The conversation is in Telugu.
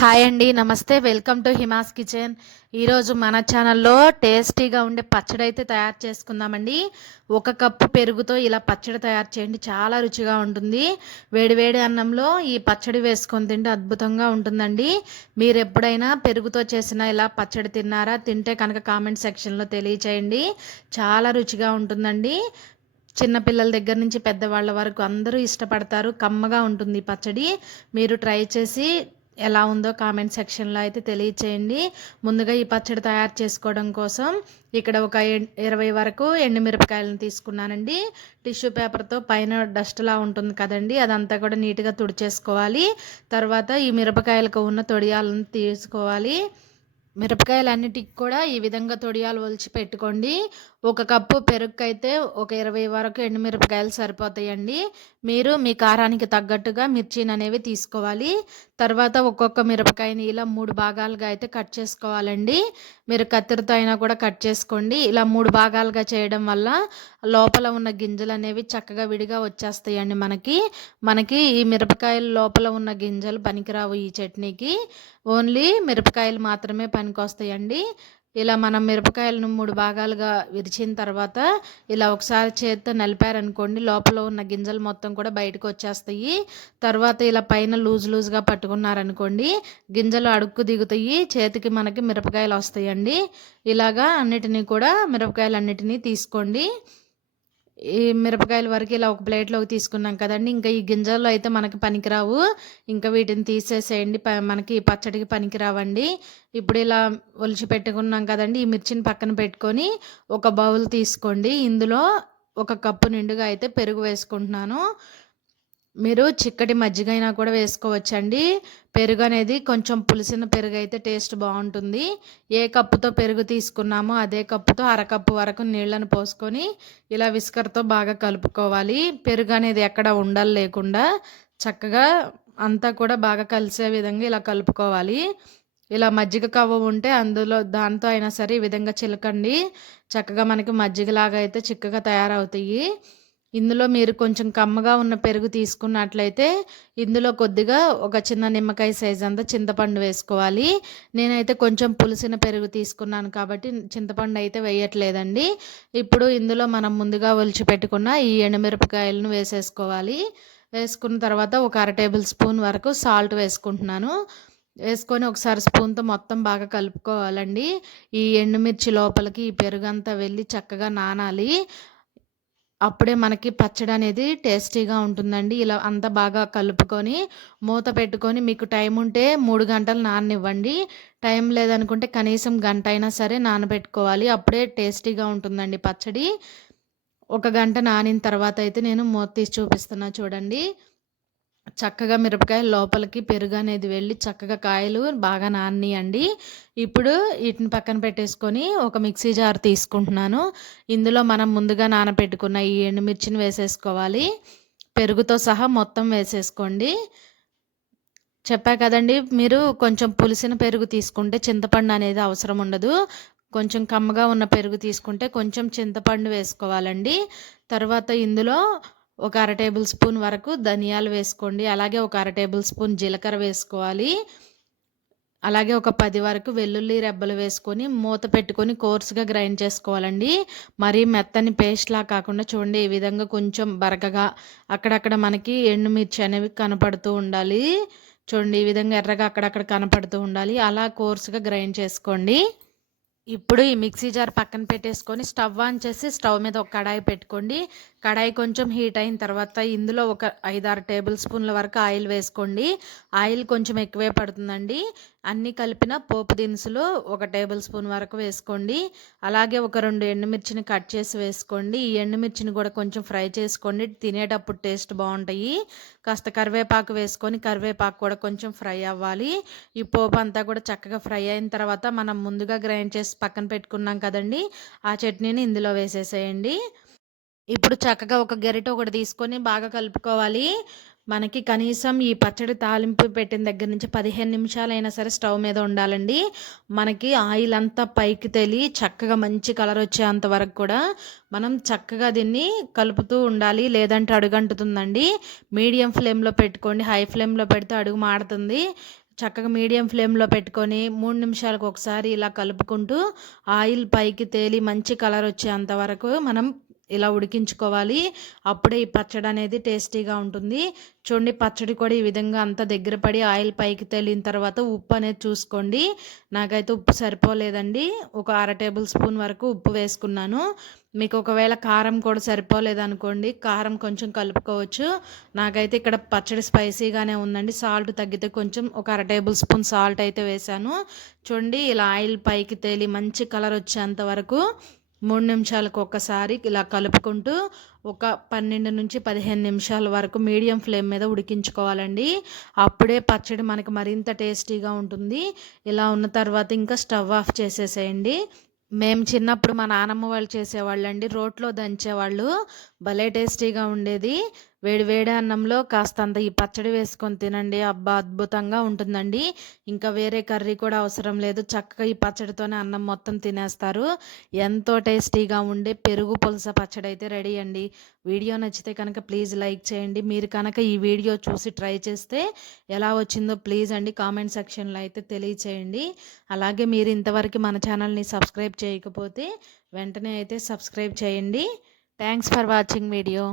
హాయ్ అండి నమస్తే. Welcome to Hima's kitchen. ఈరోజు మన ఛానల్లో టేస్టీగా ఉండే పచ్చడి అయితే తయారు చేసుకుందామండి. ఒక కప్పు పెరుగుతో ఇలా పచ్చడి తయారు చేయండి చాలా రుచిగా ఉంటుంది. వేడివేడి అన్నంలో ఈ పచ్చడి వేసుకొని తింటే అద్భుతంగా ఉంటుందండి. మీరు ఎప్పుడైనా పెరుగుతో చేసిన ఇలా పచ్చడి తిన్నారా? తింటే కనుక కామెంట్ సెక్షన్లో తెలియచేయండి. చాలా రుచిగా ఉంటుందండి. చిన్నపిల్లల దగ్గర నుంచి పెద్దవాళ్ళ వరకు అందరూ ఇష్టపడతారు. కమ్మగా ఉంటుంది ఈ పచ్చడి. మీరు ట్రై చేసి ఎలా ఉందో కామెంట్ సెక్షన్లో అయితే తెలియచేయండి. ముందుగా ఈ పచ్చడి తయారు చేసుకోవడం కోసం ఇక్కడ ఒక ఇరవై వరకు ఎండుమిరపకాయలను తీసుకున్నానండి. టిష్యూ పేపర్తో పైన డస్ట్లా ఉంటుంది కదండి అదంతా కూడా నీట్గా తుడిచేసుకోవాలి. తర్వాత ఈ మిరపకాయలకు ఉన్న తొడియాలను తీసుకోవాలి. మిరపకాయలన్నిటికి కూడా ఈ విధంగా తొడియాలు ఒలిచి పెట్టుకోండి. ఒక కప్పు పెరుగుకైతే ఒక ఇరవై వరకు ఎండుమిరపకాయలు సరిపోతాయండి. మీరు మీ కారానికి తగ్గట్టుగా మిర్చిని అనేవి తీసుకోవాలి. తర్వాత ఒక్కొక్క మిరపకాయని ఇలా మూడు భాగాలుగా అయితే కట్ చేసుకోవాలండి. మీరు కత్తిరితో అయినా కూడా కట్ చేసుకోండి. ఇలా మూడు భాగాలుగా చేయడం వల్ల లోపల ఉన్న గింజలు అనేవి చక్కగా విడిగా వచ్చేస్తాయండి మనకి. మనకి ఈ మిరపకాయల లోపల ఉన్న గింజలు పనికిరావు ఈ చట్నీకి. ఓన్లీ మిరపకాయలు మాత్రమే పనికొస్తాయండి. ఇలా మనం మిరపకాయలను మూడు భాగాలుగా విరిచిన తర్వాత ఇలా ఒకసారి చేత్తో నలిపారనుకోండి లోపల ఉన్న గింజలు మొత్తం కూడా బయటకు వచ్చేస్తాయి. తర్వాత ఇలా పైన లూజ్ లూజ్గా పట్టుకున్నారనుకోండి గింజలు అడుక్కు దిగుతాయి చేతికి మనకి మిరపకాయలు వస్తాయండి. ఇలాగా అన్నిటినీ కూడా మిరపకాయలు అన్నిటినీ తీసుకోండి. ఈ మిరపకాయల వరకు ఇలా ఒక ప్లేట్లోకి తీసుకున్నాం కదండి. ఇంకా ఈ గింజలు అయితే మనకి పనికిరావు. ఇంకా వీటిని తీసేసేయండి. మనకి పచ్చడికి పనికిరావండి. ఇప్పుడు ఇలా ఒలిచి పెట్టుకున్నాం కదండి. ఈ మిర్చిని పక్కన పెట్టుకొని ఒక బౌల్ తీసుకోండి. ఇందులో ఒక కప్పు నిండుగా అయితే పెరుగు వేసుకుంటున్నాను. మీరు చిక్కటి మజ్జిగ అయినా కూడా వేసుకోవచ్చండి. పెరుగు అనేది కొంచెం పులిసిన పెరుగు అయితే టేస్ట్ బాగుంటుంది. ఏ కప్పుతో పెరుగు తీసుకున్నామో అదే కప్పుతో అరకప్పు వరకు నీళ్ళను పోసుకొని ఇలా విస్కర్తో బాగా కలుపుకోవాలి. పెరుగు అనేది ఎక్కడ ఉండలు లేకుండా చక్కగా అంతా కూడా బాగా కలిసే విధంగా ఇలా కలుపుకోవాలి. ఇలా మజ్జిగ కవ్వ ఉంటే అందులో దాంతో అయినా సరే ఈ విధంగా చిలకండి. చక్కగా మనకి మజ్జిగలాగా అయితే చిక్కగా తయారవుతాయి. ఇందులో మీరు కొంచెం కమ్మగా ఉన్న పెరుగు తీసుకున్నట్లయితే ఇందులో కొద్దిగా ఒక చిన్న నిమ్మకాయ సైజ్ అంతా చింతపండు వేసుకోవాలి. నేనైతే కొంచెం పులిసిన పెరుగు తీసుకున్నాను కాబట్టి చింతపండు అయితే వేయట్లేదండి. ఇప్పుడు ఇందులో మనం ముందుగా ఒలిచిపెట్టుకున్న ఈ ఎండుమిరపకాయలను వేసేసుకోవాలి. వేసుకున్న తర్వాత ఒక అర టేబుల్ స్పూన్ వరకు సాల్ట్ వేసుకుంటున్నాను. వేసుకొని ఒకసారి స్పూన్తో మొత్తం బాగా కలుపుకోవాలండి. ఈ ఎండుమిర్చి లోపలికి ఈ పెరుగు అంతా వెళ్ళి చక్కగా నానాలి. అప్పుడే మనకి పచ్చడి అనేది టేస్టీగా ఉంటుందండి. ఇలా అంతా బాగా కలుపుకొని మూత పెట్టుకొని మీకు టైం ఉంటే మూడు గంటలు నాననివ్వండి. టైం లేదనుకుంటే కనీసం గంట అయినా సరే నానబెట్టుకోవాలి. అప్పుడే టేస్టీగా ఉంటుందండి పచ్చడి. ఒక గంట నానిన తర్వాత అయితే నేను మూత తీసి చూపిస్తున్నా చూడండి. చక్కగా మిరపకాయలు లోపలికి పెరుగు అనేది వెళ్ళి చక్కగా కాయలు బాగా నానియండి. ఇప్పుడు వీటిని పక్కన పెట్టేసుకొని ఒక మిక్సీ జార్ తీసుకుంటున్నాను. ఇందులో మనం ముందుగా నానబెట్టుకున్న ఈ ఎండుమిర్చిని వేసేసుకోవాలి. పెరుగుతో సహా మొత్తం వేసేసుకోండి. చెప్పా కదండి మీరు కొంచెం పులిసిన పెరుగు తీసుకుంటే చింతపండు అనేది అవసరం ఉండదు. కొంచెం కమ్మగా ఉన్న పెరుగు తీసుకుంటే కొంచెం చింతపండు వేసుకోవాలండి. తర్వాత ఇందులో ఒక అర టేబుల్ స్పూన్ వరకు ధనియాలు వేసుకోండి. అలాగే ఒక అర టేబుల్ స్పూన్ జీలకర్ర వేసుకోవాలి. అలాగే ఒక పది వరకు వెల్లుల్లి రెబ్బలు వేసుకొని మూత పెట్టుకొని కోర్సుగా గ్రైండ్ చేసుకోవాలండి. మరీ మెత్తని పేస్ట్లా కాకుండా చూడండి ఈ విధంగా కొంచెం బరకగా అక్కడక్కడ మనకి ఎండుమిర్చి అనేవి కనపడుతూ ఉండాలి. చూడండి ఈ విధంగా ఎర్రగా అక్కడక్కడ కనపడుతూ ఉండాలి. అలా కోర్సుగా గ్రైండ్ చేసుకోండి. ఇప్పుడు ఈ మిక్సీ జార్ పక్కన పెట్టేసుకొని స్టవ్ ఆన్ చేసి స్టవ్ మీద ఒక కడాయి పెట్టుకోండి. కడాయి కొంచెం హీట్ అయిన తర్వాత ఇందులో ఒక ఐదారు టేబుల్ స్పూన్ల వరకు ఆయిల్ వేసుకోండి. ఆయిల్ కొంచెం ఎక్కువే పడుతుందండి. అన్నీ కలిపిన పోపు దినుసులు ఒక టేబుల్ స్పూన్ వరకు వేసుకోండి. అలాగే ఒక రెండు ఎండుమిర్చిని కట్ చేసి వేసుకోండి. ఈ ఎండుమిర్చిని కూడా కొంచెం ఫ్రై చేసుకోండి. తినేటప్పుడు టేస్ట్ బాగుంటాయి. కాస్త కరివేపాకు వేసుకొని కరివేపాకు కూడా కొంచెం ఫ్రై అవ్వాలి. ఈ పోపు అంతా కూడా చక్కగా ఫ్రై అయిన తర్వాత మనం ముందుగా గ్రైండ్ చేసి పక్కన పెట్టుకున్నాం కదండి ఆ చట్నీని ఇందులో వేసేసేయండి. ఇప్పుడు చక్కగా ఒక గరిట ఒకటి తీసుకొని బాగా కలుపుకోవాలి. మనకి కనీసం ఈ పచ్చడి తాలింపు పెట్టిన దగ్గర నుంచి పదిహేను నిమిషాలైనా సరే స్టవ్ మీద ఉండాలండి. మనకి ఆయిల్ అంతా పైకి తెలి చక్కగా మంచి కలర్ వచ్చేంత వరకు కూడా మనం చక్కగా దీన్ని కలుపుతూ ఉండాలి. లేదంటే అడుగంటుతుందండి. మీడియం ఫ్లేమ్లో పెట్టుకోండి. హై ఫ్లేమ్లో పెడితే అడుగు మాడుతుంది చక్కగా మీడియం ఫ్లేమ్లో పెట్టుకొని మూడు నిమిషాలకు ఒకసారి ఇలా కలుపుకుంటూ ఆయిల్ పైకి తేలి మంచి కలర్ వచ్చేంత వరకు మనం ఇలా ఉడికించుకోవాలి. అప్పుడే ఈ పచ్చడి అనేది టేస్టీగా ఉంటుంది. చూడండి పచ్చడి కూడా ఈ విధంగా అంత దగ్గర పడి ఆయిల్ పైకి తేలిన తర్వాత ఉప్పు అనేది చూసుకోండి. నాకైతే ఉప్పు సరిపోలేదండి. ఒక అర టేబుల్ స్పూన్ వరకు ఉప్పు వేసుకున్నాను. మీకు ఒకవేళ కారం కూడా సరిపోలేదనుకోండి కారం కొంచెం కలుపుకోవచ్చు. నాకైతే ఇక్కడ పచ్చడి స్పైసీగానే ఉందండి. సాల్ట్ తగ్గితే కొంచెం ఒక అర టేబుల్ స్పూన్ సాల్ట్ అయితే వేసాను చూడండి ఇలా ఆయిల్ పైకి తేలి మంచి కలర్ వచ్చేంత వరకు మూడు నిమిషాలకు ఒకసారి ఇలా కలుపుకుంటూ ఒక పన్నెండు నుంచి పదిహేను నిమిషాల వరకు మీడియం ఫ్లేమ్ మీద ఉడికించుకోవాలండి. అప్పుడే పచ్చడి మనకి మరింత టేస్టీగా ఉంటుంది. ఇలా ఉన్న తర్వాత ఇంకా స్టవ్ ఆఫ్ చేసేసేయండి. మేము చిన్నప్పుడు మా నానమ్మ వాళ్ళు చేసేవాళ్ళండి. రోట్లో దంచేవాళ్ళు. భలే టేస్టీగా ఉండేది. వేడి వేడి అన్నంలో కాస్తంత ఈ పచ్చడి వేసుకొని తినండి. అబ్బా అద్భుతంగా ఉంటుందండి. ఇంకా వేరే కర్రీ కూడా అవసరం లేదు. చక్కగా ఈ పచ్చడితోనే అన్నం మొత్తం తినేస్తారు. ఎంతో టేస్టీగా ఉండే పెరుగు పులస పచ్చడి అయితే రెడీ అండి. వీడియో నచ్చితే కనుక ప్లీజ్ లైక్ చేయండి. మీరు కనుక ఈ వీడియో చూసి ట్రై చేస్తే ఎలా వచ్చిందో ప్లీజ్ అండి కామెంట్ సెక్షన్లో అయితే తెలియచేయండి. అలాగే మీరు ఇంతవరకు మన ఛానల్ని సబ్స్క్రైబ్ చేయకపోతే వెంటనే అయితే సబ్స్క్రైబ్ చేయండి. Thanks for watching video.